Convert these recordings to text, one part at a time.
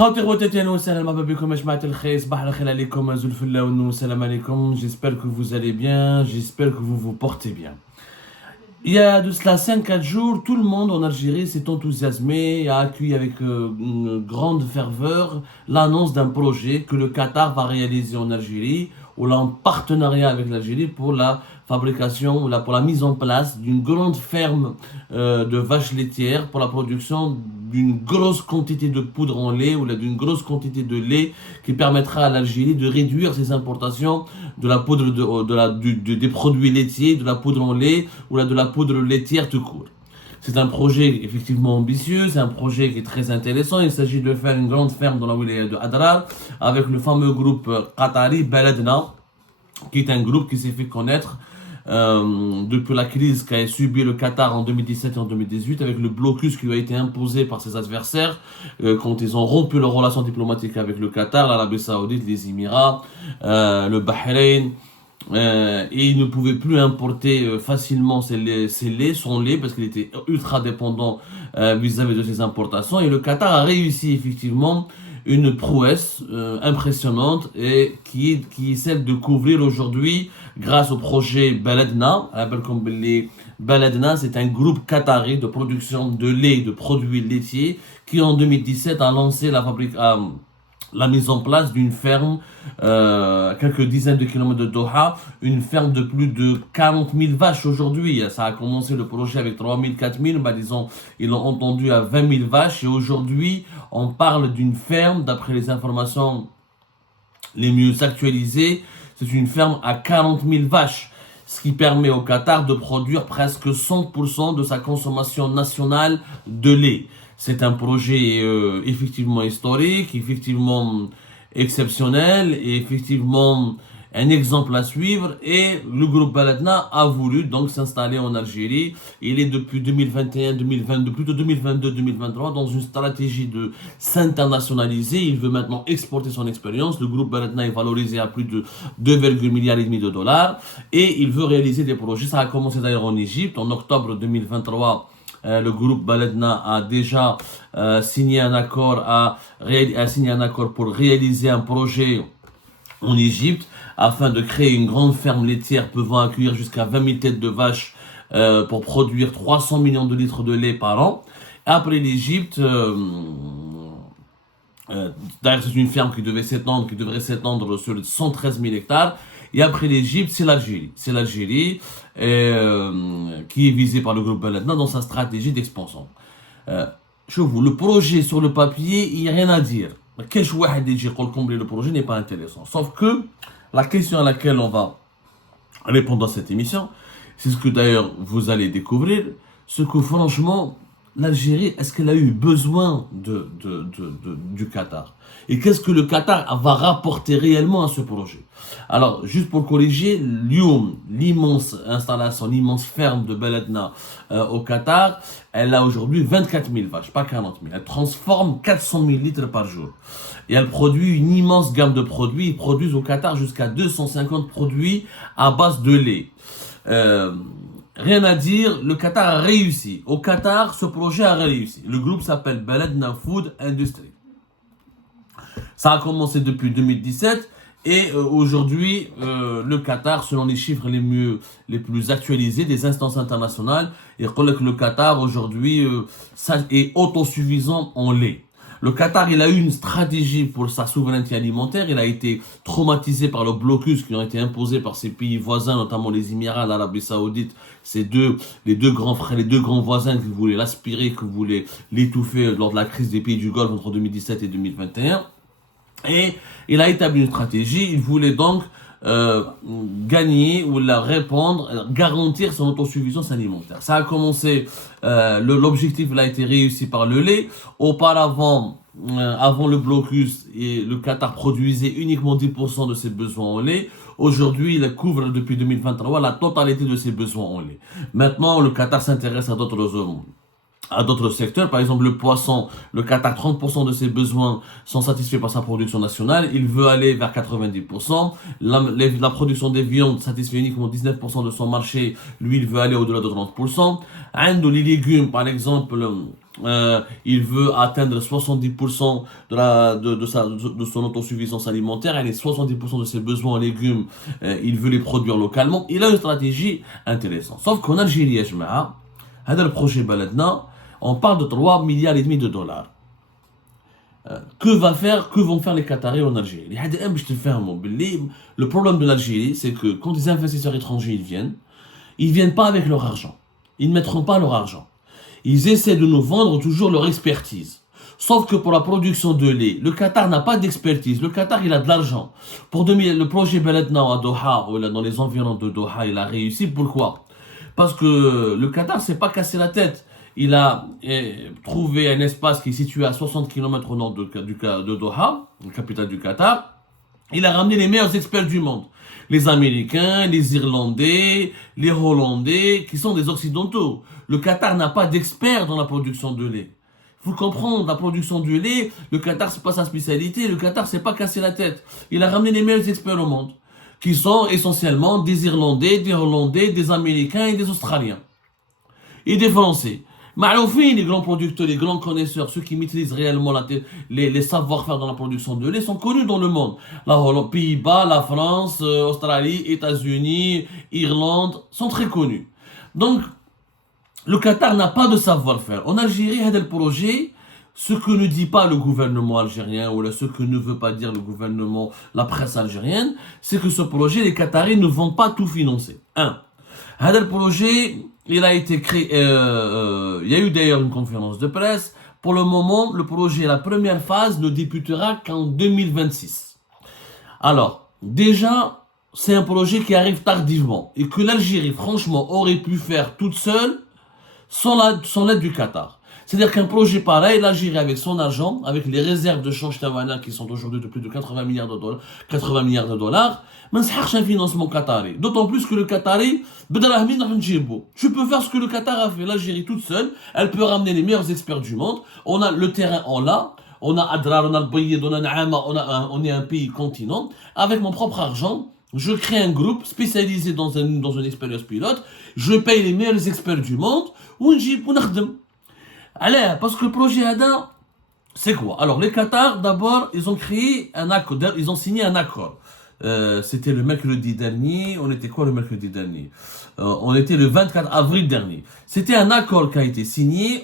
J'espère que vous allez bien, j'espère que vous vous portez bien. Il y a de cela 5-4 jours, tout le monde en Algérie s'est enthousiasmé et a accueilli avec une grande ferveur l'annonce d'un projet que le Qatar va réaliser en Algérie, ou là en partenariat avec l'Algérie pour la fabrication, pour la mise en place d'une grande ferme de vaches laitières pour la production d'une grosse quantité de poudre en lait ou d'une grosse quantité de lait qui permettra à l'Algérie de réduire ses importations de la poudre des produits laitiers, de la poudre en lait ou de la poudre laitière tout court. C'est un projet effectivement ambitieux, c'est un projet qui est très intéressant. Il s'agit de faire une grande ferme dans la wilaya de Adrar avec le fameux groupe qatari Baladna, qui est un groupe qui s'est fait connaître depuis la crise qu'a subi le Qatar en 2017 et en 2018, avec le blocus qui lui a été imposé par ses adversaires quand ils ont rompu leurs relations diplomatiques avec le Qatar, l'Arabie Saoudite, les Émirats, le Bahreïn. Et il ne pouvait plus importer facilement son lait, parce qu'il était ultra dépendant vis-à-vis de ses importations. Et le Qatar a réussi effectivement une prouesse impressionnante et qui est celle de couvrir aujourd'hui, grâce au projet Baladna. Baladna, c'est un groupe qatari de production de lait et de produits laitiers qui en 2017 a lancé la mise en place d'une ferme quelques dizaines de kilomètres de Doha, une ferme de plus de 40 000 vaches aujourd'hui. Ça a commencé le projet avec 3 000, 4 000, ils l'ont entendu à 20 000 vaches, et aujourd'hui on parle d'une ferme, d'après les informations les mieux actualisées, c'est une ferme à 40 000 vaches, ce qui permet au Qatar de produire presque 100% de sa consommation nationale de lait. C'est un projet effectivement historique, effectivement exceptionnel et effectivement un exemple à suivre. Et le groupe Baladna a voulu donc s'installer en Algérie. Il est depuis 2021-2022, plutôt 2022-2023, dans une stratégie de s'internationaliser. Il veut maintenant exporter son expérience. Le groupe Baladna est valorisé à plus de 2,5 milliards de dollars et il veut réaliser des projets. Ça a commencé d'ailleurs en Égypte en octobre 2023. Le groupe Baladna a déjà signé un accord pour réaliser un projet en Égypte afin de créer une grande ferme laitière pouvant accueillir jusqu'à 20 000 têtes de vaches pour produire 300 millions de litres de lait par an. Après l'Égypte, d'ailleurs c'est une ferme qui devrait s'étendre sur 113 000 hectares. Et après l'Égypte, c'est l'Algérie. C'est l'Algérie qui est visée par le groupe Baladna dans sa stratégie d'expansion. Le projet sur le papier, il n'y a rien à dire. Le projet n'est pas intéressant. Sauf que la question à laquelle on va répondre dans cette émission, c'est ce que d'ailleurs vous allez découvrir, ce que franchement, l'Algérie, est-ce qu'elle a eu besoin du Qatar? Et qu'est-ce que le Qatar va rapporter réellement à ce projet? Alors, juste pour corriger, l'immense installation, l'immense ferme de Baladna au Qatar, elle a aujourd'hui 24 000 vaches, pas 40 000. Elle transforme 400 000 litres par jour. Et elle produit une immense gamme de produits. Ils produisent au Qatar jusqu'à 250 produits à base de lait. Rien à dire, le Qatar a réussi. Au Qatar, ce projet a réussi. Le groupe s'appelle Baladna Food Industry. Ça a commencé depuis 2017 et aujourd'hui, le Qatar, selon les chiffres les plus actualisés des instances internationales, il reconnaît que le Qatar aujourd'hui est autosuffisant en lait. Le Qatar, il a eu une stratégie pour sa souveraineté alimentaire. Il a été traumatisé par le blocus qui ont été imposés par ses pays voisins, notamment les Émirats, l'Arabie Saoudite. Les deux grands frères, les deux grands voisins qui voulaient l'aspirer, qui voulaient l'étouffer lors de la crise des pays du Golfe entre 2017 et 2021. Et il a établi une stratégie. Il voulait donc gagner ou garantir son autosuffisance alimentaire. Ça a commencé, l'objectif a été réussi par le lait. Auparavant, avant le blocus, le Qatar produisait uniquement 10% de ses besoins en lait. Aujourd'hui, il couvre depuis 2023 la totalité de ses besoins en lait. Maintenant, le Qatar s'intéresse à d'autres zones. à d'autres secteurs. Par exemple, le poisson, le Qatar, 30% de ses besoins sont satisfaits par sa production nationale. Il veut aller vers 90%. La production des viandes satisfait uniquement 19% de son marché. Lui, il veut aller au-delà de 30%. Les légumes, par exemple, il veut atteindre 70% de son autosuffisance alimentaire. Et les 70% de ses besoins en légumes, il veut les produire localement. Il a une stratégie intéressante. Sauf qu'en Algérie, يا جماعة, هذا البروجي بلدنا, on parle de 3,5 milliards de dollars. Que vont faire les Qataris en Algérie? Le problème de l'Algérie, c'est que quand les investisseurs étrangers ils viennent pas avec leur argent. Ils ne mettront pas leur argent. Ils essaient de nous vendre toujours leur expertise. Sauf que pour la production de lait, le Qatar n'a pas d'expertise. Le Qatar, il a de l'argent. Le projet Beledna à Doha, ou dans les environs de Doha, il a réussi. Pourquoi? Parce que le Qatar s'est pas cassé la tête. Il a trouvé un espace qui est situé à 60 km au nord de Doha, la capitale du Qatar. Il a ramené les meilleurs experts du monde. Les Américains, les Irlandais, les Hollandais, qui sont des Occidentaux. Le Qatar n'a pas d'experts dans la production de lait. Il faut comprendre, la production du lait, le Qatar, c'est pas sa spécialité. Le Qatar s'est pas cassé la tête. Il a ramené les meilleurs experts au monde, qui sont essentiellement des Irlandais, des Hollandais, des Américains et des Australiens. Et des Français. Maloufine, les grands producteurs, les grands connaisseurs, ceux qui maîtrisent réellement les savoir-faire dans la production de lait sont connus dans le monde. Les Pays-Bas, la France, Australie, États-Unis, Irlande sont très connus. Donc, le Qatar n'a pas de savoir-faire. En Algérie, il y a des projets, ce que ne dit pas le gouvernement algérien ou ce que ne veut pas dire le gouvernement, la presse algérienne, c'est que ce projet, les Qataris ne vont pas tout financer. Le projet, il a été créé, il y a eu d'ailleurs une conférence de presse. Pour le moment, le projet, la première phase, ne débutera qu'en 2026. Alors, déjà, c'est un projet qui arrive tardivement et que l'Algérie, franchement, aurait pu faire toute seule sans l'aide du Qatar. C'est-à-dire qu'un projet pareil, l'Algérie avec son argent, avec les réserves de change tawana qui sont aujourd'hui de plus de 80 milliards de dollars, mais c'est un financement qatari. D'autant plus que le Qatari, je peux faire ce que le Qatar a fait. L'Algérie toute seule, elle peut ramener les meilleurs experts du monde. On a le terrain, on a Adrar, on a le Bayed, on a Naama, on est un pays continent. Avec mon propre argent, je crée un groupe spécialisé dans une expérience pilote. Je paye les meilleurs experts du monde. Allez, parce que le projet ADA, c'est quoi? Alors, les Qatar, d'abord, ils ont créé un accord, ils ont signé un accord. C'était le mercredi dernier. On était quoi le mercredi dernier? On était le 24 avril dernier. C'était un accord qui a été signé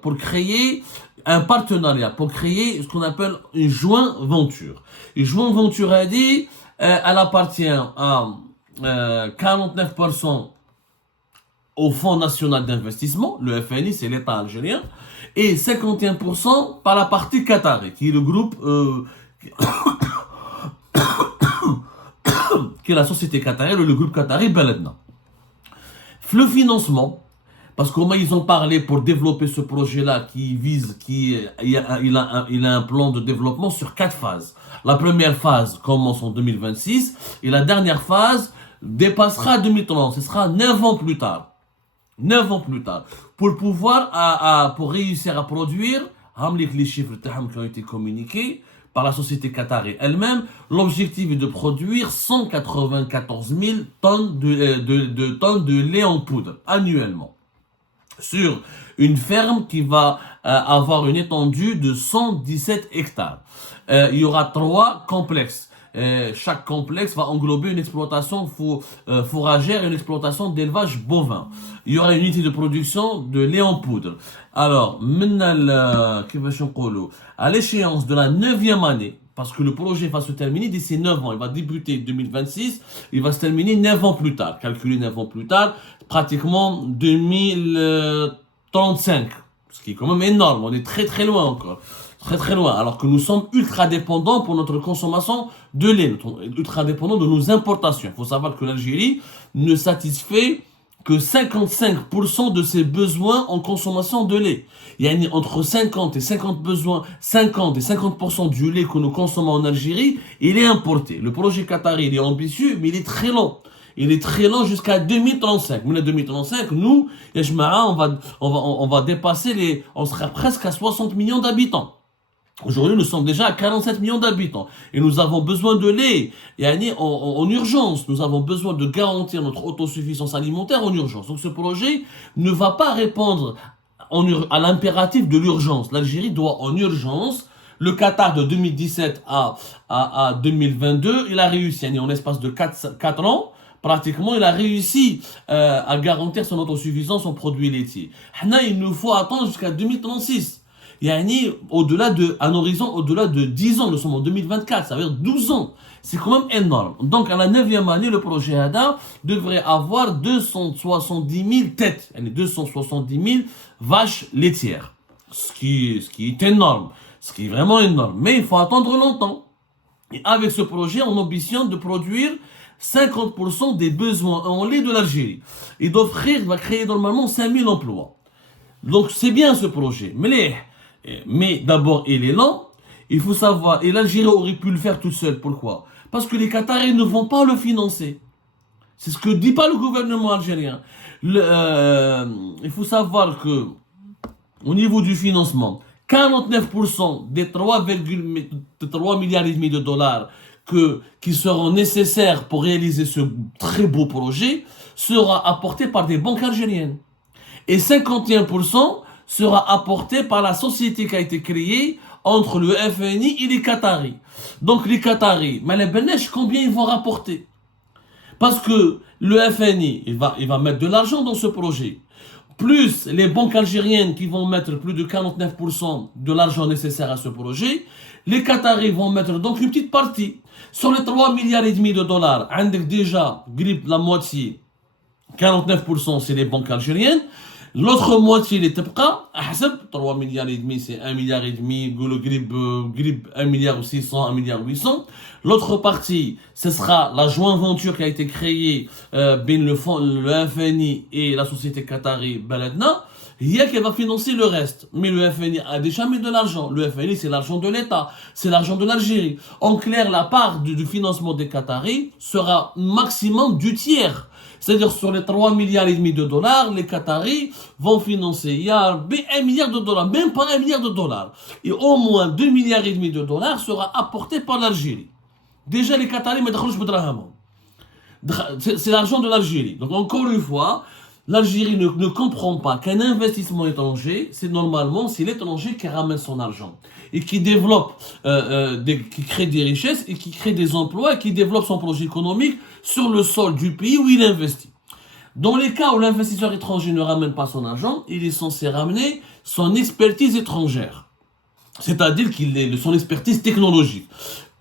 pour créer un partenariat, pour créer ce qu'on appelle une joint venture. Une joint venture a dit, elle appartient à 49% au Fonds national d'investissement, le FNI, c'est l'État algérien, et 51% par la partie qatari, qui est le groupe, qui est la société qatarienne, le groupe qatari Beledna. Le financement, parce qu'au moins ils ont parlé pour développer ce projet-là il a un plan de développement sur 4 phases. La première phase commence en 2026 et la dernière phase dépassera 2030. Ce sera 9 ans plus tard. 9 ans plus tard. Pour pouvoir, pour réussir à produire, les chiffres qui ont été communiqués par la société qatari elle-même, l'objectif est de produire 194 000 tonnes de lait en poudre annuellement. Sur une ferme qui va avoir une étendue de 117 hectares. Il y aura 3 complexes. Chaque complexe va englober une exploitation fourragère et une exploitation d'élevage bovin. Il y aura une unité de production de lait en poudre. Alors, à l'échéance de la 9e année, parce que le projet va se terminer d'ici 9 ans, il va débuter 2026, il va se terminer 9 ans plus tard. Calculer 9 ans plus tard, pratiquement 2035. Ce qui est quand même énorme, on est très très loin encore. Très très loin, alors que nous sommes ultra dépendants pour notre consommation de lait, ultra dépendants de nos importations. Il faut savoir que l'Algérie ne satisfait que 55% de ses besoins en consommation de lait. Il y a entre 50 et 50% du lait que nous consommons en Algérie, il est importé. Le projet qatari, il est ambitieux, mais il est très long. Il est très lent jusqu'à 2035. Mais en 2035, nous, on va dépasser on sera presque à 60 millions d'habitants. Aujourd'hui, nous sommes déjà à 47 millions d'habitants et nous avons besoin de lait en urgence. Nous avons besoin de garantir notre autosuffisance alimentaire en urgence. Donc ce projet ne va pas répondre à l'impératif de l'urgence. L'Algérie doit en urgence. Le Qatar de 2017 à 2022, il a réussi en espace de 4 ans. Pratiquement, il a réussi à garantir son autosuffisance en produits laitiers. Il nous faut attendre jusqu'à 2036. Un horizon au-delà de 10 ans, nous sommes en 2024, ça veut dire 12 ans. C'est quand même énorme. Donc, à la 9e année, le projet ADA devrait avoir 270 000 têtes, 270 000 vaches laitières. Ce qui est énorme, ce qui est vraiment énorme. Mais il faut attendre longtemps. Et avec ce projet, on ambitionne de produire 50% des besoins en lait de l'Algérie. Et va créer normalement 5 000 emplois. Donc, c'est bien ce projet. Mais d'abord, il est lent. Il faut savoir, et l'Algérie aurait pu le faire toute seule. Pourquoi? Parce que les Qataris ne vont pas le financer. C'est ce que dit pas le gouvernement algérien. Il faut savoir que, au niveau du financement, 49% des 3,3 milliards et demi de dollars qui seront nécessaires pour réaliser ce très beau projet sera apporté par des banques algériennes. Et 51% sera apporté par la société qui a été créée entre le FNI et les Qataris. Donc les Qataris, combien ils vont rapporter? Parce que le FNI, il va mettre de l'argent dans ce projet. Plus les banques algériennes qui vont mettre plus de 49% de l'argent nécessaire à ce projet, les Qataris vont mettre donc une petite partie. Sur les 3 milliards et demi de dollars, déjà, la moitié, 49% c'est les banques algériennes. L'autre moitié, les tebqa, 3 milliards et demi, c'est 1 milliard et demi, grib 1 milliard 600, 1 milliard 800. L'autre partie, ce sera la joint venture qui a été créée, le FNI et la société qatari Baladna. Il y a qui va financer le reste. Mais le FNI a déjà mis de l'argent. Le FNI, c'est l'argent de l'État. C'est l'argent de l'Algérie. En clair, la part du financement des Qataris sera maximum du tiers. C'est-à-dire, sur les 3 milliards et demi de dollars, les Qataris vont financer. Il y a 1 milliard de dollars, même pas 1 milliard de dollars. Et au moins 2 milliards et demi de dollars sera apporté par l'Algérie. Déjà, les Qataris, c'est l'argent de l'Algérie. Donc, encore une fois, l'Algérie ne comprend pas qu'un investissement étranger, c'est l'étranger qui ramène son argent et qui développe, qui crée des richesses et qui crée des emplois et qui développe son projet économique sur le sol du pays où il investit. Dans les cas où l'investisseur étranger ne ramène pas son argent, il est censé ramener son expertise étrangère, c'est-à-dire son expertise technologique.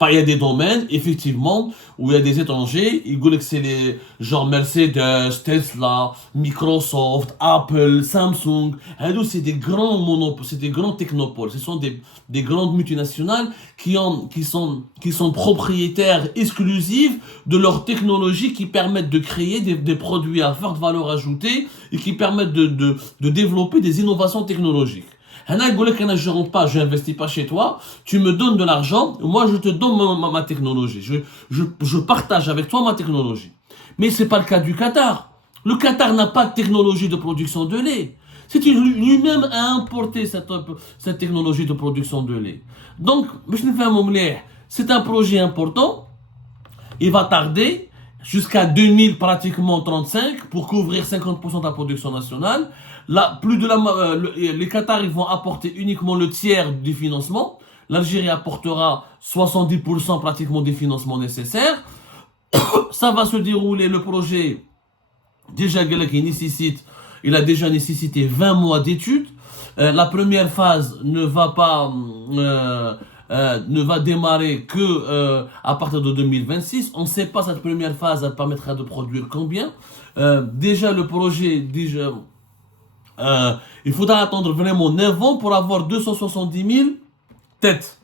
Il y a des domaines, effectivement, où il y a des étrangers, ils disent que c'est les genre Mercedes, Tesla, Microsoft, Apple, Samsung. C'est des grands monopoles, c'est des grands technopoles. Ce sont des grandes multinationales qui sont propriétaires exclusifs de leurs technologies qui permettent de créer des produits à forte valeur ajoutée et qui permettent de développer des innovations technologiques. Je ne rentre pas, je n'investis pas chez toi, tu me donnes de l'argent, moi je te donne ma technologie, je partage avec toi ma technologie. Mais ce n'est pas le cas du Qatar. Le Qatar n'a pas de technologie de production de lait. C'est lui-même à importer cette technologie de production de lait. Donc, c'est un projet important, il va tarder jusqu'à 2000 pratiquement 35 pour couvrir 50% de la production nationale. Là, les Qataris vont apporter uniquement le tiers du financement. L'Algérie apportera 70% pratiquement des financements nécessaires. Ça va se dérouler, le projet, il a déjà nécessité 20 mois d'études. La première phase ne va démarrer que à partir de 2026. On ne sait pas cette première phase, elle permettra de produire combien. Déjà le projet, il faudra attendre vraiment 9 ans pour avoir 270 000 têtes,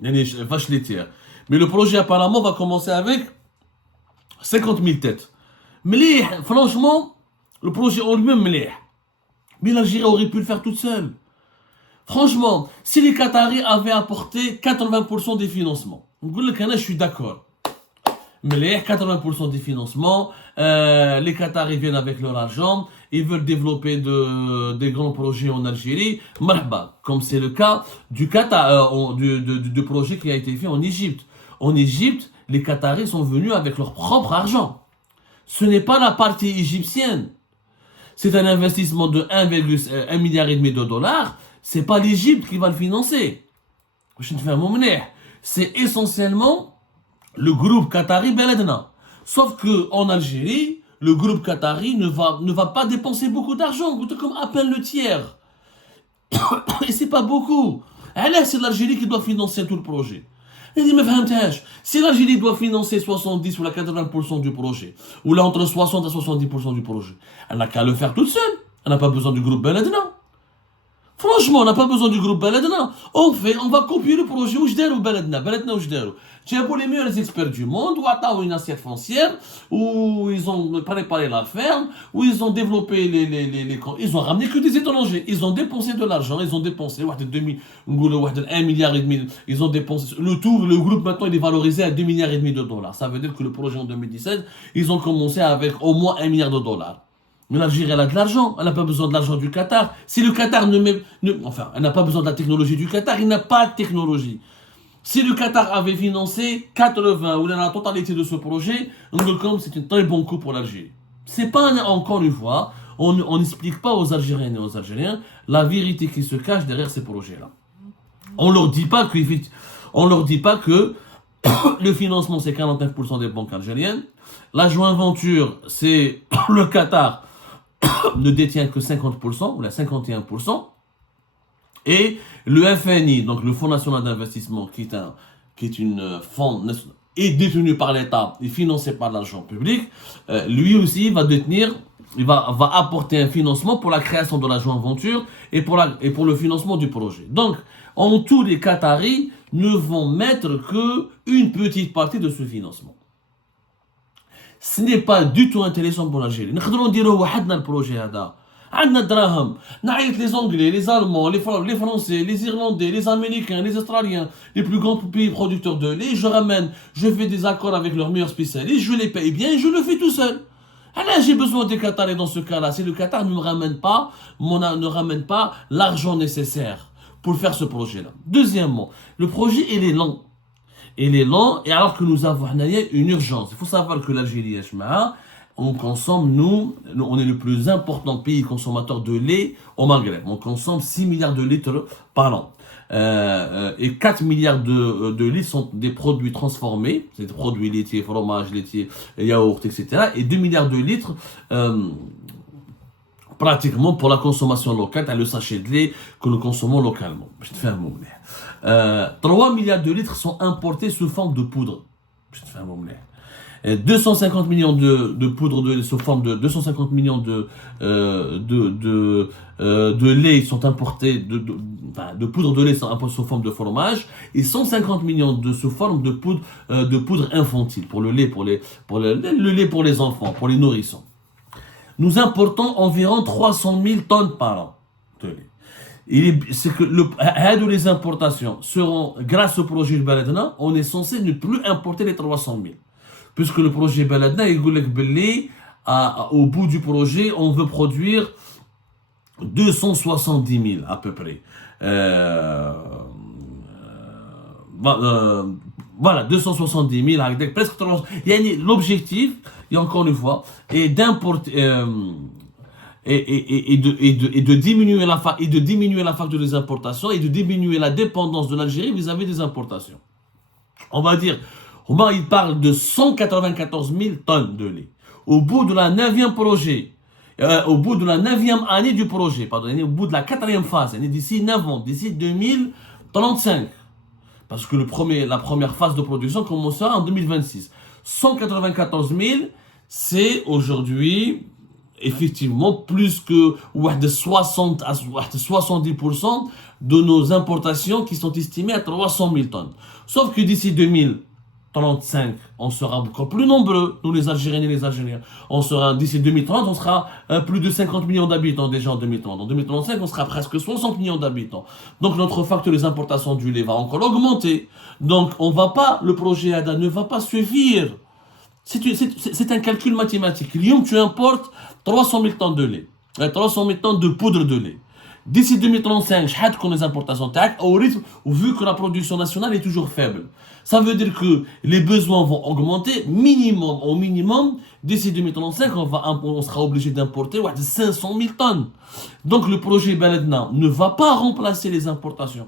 vaches laitières. Mais le projet apparemment va commencer avec 50 000 têtes. Mais franchement, le projet en lui-même, mais l'Algérie aurait pu le faire toute seule. Franchement, si les Qataris avaient apporté 80% des financements, je suis d'accord. Mais les 80% des financements, les Qataris viennent avec leur argent, ils veulent développer des grands projets en Algérie, marhaba, comme c'est le cas du Qatar, du projet qui a été fait en Égypte. En Égypte, les Qataris sont venus avec leur propre argent. Ce n'est pas la partie égyptienne. C'est un investissement de 1,1 milliard et demi de dollars. C'est pas l'Égypte qui va le financer. C'est essentiellement le groupe qatari Beledna. Sauf que en Algérie, le groupe qatari ne va pas dépenser beaucoup d'argent, comme à peine le tiers. Et c'est pas beaucoup. Là, c'est l'Algérie qui doit financer tout le projet. Il dit, mais si l'Algérie doit financer 70 ou 80% du projet, ou là entre 60 à 70% du projet, elle n'a qu'à le faire toute seule. Elle n'a pas besoin du groupe Beledna. Franchement, on n'a pas besoin du groupe Beledna. On va copier le projet Oujder Beledna Oujder. Tu as pour les meilleurs experts du monde, ou à une assiette foncière, où ils ont préparé la ferme, où ils ont développé ils ont ramené que des étrangers. Ils ont dépensé de l'argent, ils ont dépensé 1 milliard et demi. Ils ont dépensé le groupe maintenant il est valorisé à 2 milliards et demi de dollars. Ça veut dire que le projet en 2017, ils ont commencé avec au moins 1 milliard de dollars. Mais l'Algérie, elle a de l'argent. Elle n'a pas besoin de l'argent du Qatar. Si le Qatar elle n'a pas besoin de la technologie du Qatar. Il n'a pas de technologie. Si le Qatar avait financé 80 ou la totalité de ce projet, c'est un très bon coup pour l'Algérie. C'est pas, encore une fois, on n'explique pas aux Algériennes et aux Algériens la vérité qui se cache derrière ces projets-là. On leur dit pas que le financement, c'est 49% des banques algériennes. La joint venture, c'est le Qatar ne détient que 50% ou la 51%. Et le FNI, donc le Fonds national d'investissement, qui est une fonds est détenu par l'État et financé par l'argent public, lui aussi va apporter un financement pour la création de la joint venture et pour le financement du projet. Donc, en tout, les Qataris ne vont mettre qu'une petite partie de ce financement. Ce n'est pas du tout intéressant pour l'Algérie. Nous avons dit le projet هذا. عندنا دراهم. نعيط les Anglais, les Allemands, les Français, les Irlandais, les Américains, les Australiens, les plus grands pays producteurs de lait. Je fais des accords avec leurs meilleurs spécialistes, je les paye bien et je le fais tout seul. Alors j'ai besoin des Qataris dans ce cas-là. Si le Qatar ne ramène pas l'argent nécessaire pour faire ce projet-là. Deuxièmement, le projet il est lent. Il est lent, et alors que nous avons une urgence. Il faut savoir que l'Algérie, on consomme, on est le plus important pays consommateur de lait au Maghreb. On consomme 6 milliards de litres par an. Et 4 milliards de litres sont des produits transformés, c'est des produits laitiers, fromage, laitier, yaourt, etc. Et 2 milliards de litres pratiquement pour la consommation locale, le sachet de lait que nous consommons localement. Je te fais un mot. 3 milliards de litres sont importés sous forme de poudre. Je te fais un mot. 250 millions de poudre de lait sous forme de 250 millions de lait sont importés, de poudre de lait sont importés sous forme de fromage, et 150 millions sous forme de poudre infantile pour le lait, pour le lait pour les enfants, pour les nourrissons. Nous importons environ 300 000 tonnes par an de lait. C'est que les importations seront, grâce au projet de Beledna, on est censé ne plus importer les 300 000. Puisque le projet Beledna, il dit au bout du projet, on veut produire 270 000 à peu près. Voilà, 270 000 avec presque 300 000. L'objectif, et encore une fois, est d'importer et de diminuer la facture des importations et de diminuer la dépendance de l'Algérie vis-à-vis des importations. On va dire, il parle de 194 000 tonnes de lait. Au bout de la 9e projet, au bout de la 9e année du projet, au bout de la 4e phase, d'ici 9 ans, d'ici 2035, parce que la première phase de production commencera en 2026. 194 000, c'est aujourd'hui effectivement plus que 60 à 70% de nos importations qui sont estimées à 300 000 tonnes. Sauf que d'ici 2035, on sera encore plus nombreux, nous les Algériens et les Algériens. D'ici 2030, on sera plus de 50 millions d'habitants déjà en 2030. En 2035, on sera presque 60 millions d'habitants. Donc notre facteur des importations du lait va encore augmenter. Donc le projet ADA ne va pas suffire C'est un calcul mathématique. Lyon, tu importes 300 000 tonnes de lait, 300 000 tonnes de poudre de lait. D'ici 2035, je sais les importations au rythme, vu que la production nationale est toujours faible. Ça veut dire que les besoins vont augmenter au minimum. D'ici 2035, on sera obligé d'importer 500 000 tonnes. Donc le projet Baladna ne va pas remplacer les importations.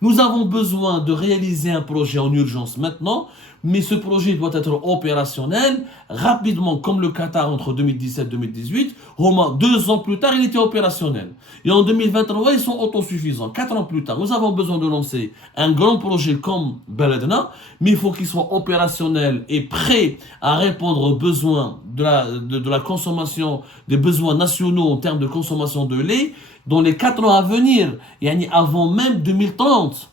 Nous avons besoin de réaliser un projet en urgence maintenant, mais ce projet doit être opérationnel rapidement, comme le Qatar entre 2017 et 2018. Au moins 2 ans plus tard, il était opérationnel. Et en 2023, ils sont autosuffisants. 4 ans plus tard, nous avons besoin de lancer un grand projet comme Baladna, mais il faut qu'il soit opérationnel et prêt à répondre aux besoins de la consommation, des besoins nationaux en termes de consommation de lait, dans les 4 ans à venir, avant même 2030.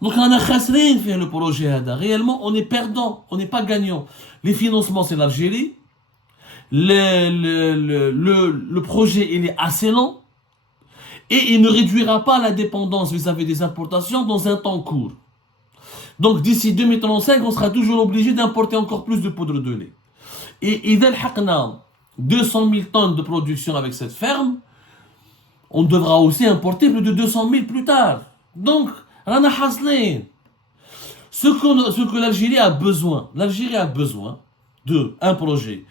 Donc on a khasrin fait le projet. Réellement, on est perdant, on n'est pas gagnant. Les financements, c'est l'Algérie. Le projet, il est assez lent. Et il ne réduira pas la dépendance vis-à-vis des importations dans un temps court. Donc d'ici 2035, on sera toujours obligé d'importer encore plus de poudre de lait. Et il y a 200 000 tonnes de production avec cette ferme. On devra aussi importer plus de 200 000 plus tard. Donc, ce que l'Algérie a besoin d'un projet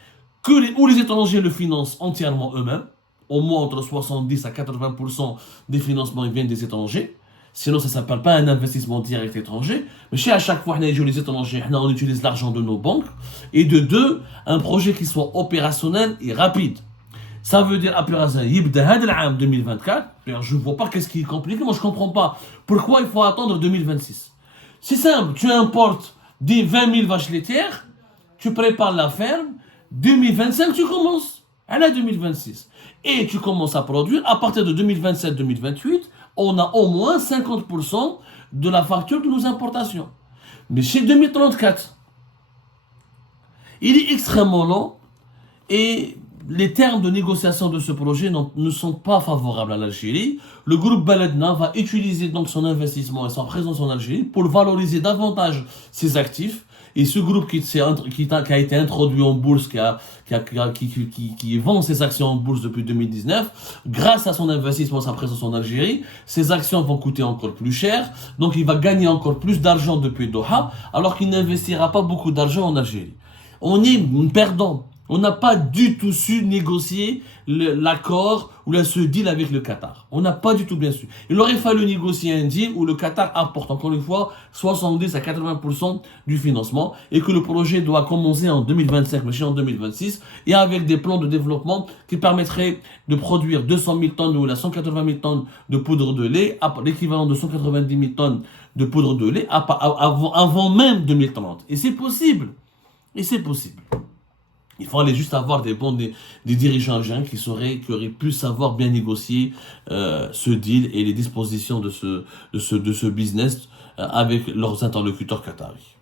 où les étrangers le financent entièrement eux-mêmes, au moins entre 70 à 80% des financements viennent des étrangers. Sinon, ça ne s'appelle pas un investissement direct étranger. Mais à chaque fois, les étrangers, on utilise l'argent de nos banques. Et de deux, un projet qui soit opérationnel et rapide. Ça veut dire, après 2024, je ne vois pas qu'est-ce qui est compliqué, moi je ne comprends pas. Pourquoi il faut attendre 2026? C'est simple, tu importes des 20 000 vaches laitières, tu prépares la ferme, 2025 tu commences, à la 2026. Et tu commences à produire, à partir de 2027-2028, on a au moins 50% de la facture de nos importations. Mais chez 2034, il est extrêmement lent et les termes de négociation de ce projet ne sont pas favorables à l'Algérie. Le groupe Baladna va utiliser donc son investissement et sa présence en Algérie pour valoriser davantage ses actifs. Et ce groupe qui a été introduit en bourse, qui vend ses actions en bourse depuis 2019, grâce à son investissement et sa présence en Algérie, ses actions vont coûter encore plus cher. Donc il va gagner encore plus d'argent depuis Doha, alors qu'il n'investira pas beaucoup d'argent en Algérie. On est perdant. On n'a pas du tout su négocier l'accord ou ce deal avec le Qatar. On n'a pas du tout bien su. Il aurait fallu négocier un deal où le Qatar apporte encore une fois 70 à 80% du financement et que le projet doit commencer en 2025, mais en 2026, et avec des plans de développement qui permettraient de produire 200 000 tonnes ou 180 000 tonnes de poudre de lait, l'équivalent de 190 000 tonnes de poudre de lait avant même 2030. Et c'est possible. Et c'est possible. Il fallait juste avoir des dirigeants algériens qui auraient pu savoir bien négocier ce deal et les dispositions de ce business avec leurs interlocuteurs qataris.